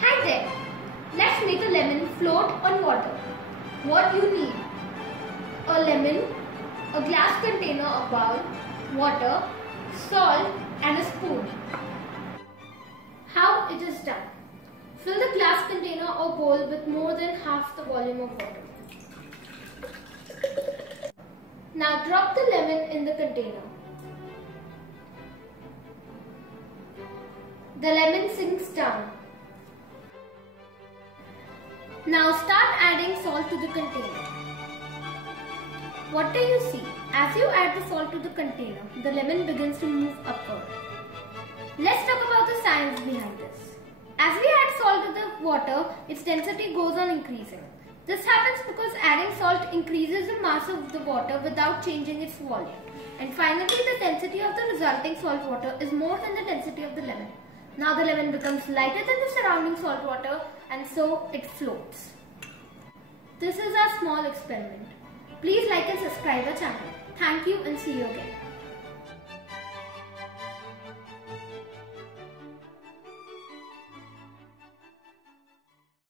Hi there. Let's make a lemon float on water. What you need: a lemon, a glass container or bowl, water, salt and a spoon. How it is done: fill the glass container or bowl with more than half the volume of water. Now drop the lemon in the container. The lemon sinks down. Now start adding salt to the container. What do you see? As you add the salt to the container, the lemon begins to move upward. Let's talk about the science behind this. As we add salt to the water, its density goes on increasing. This happens because adding salt increases the mass of the water without changing its volume. And finally, the density of the resulting salt water is more than the density of the lemon. Now the lemon becomes lighter than the surrounding salt water and so it floats. This is our small experiment. Please like and subscribe our channel. Thank you and see you again.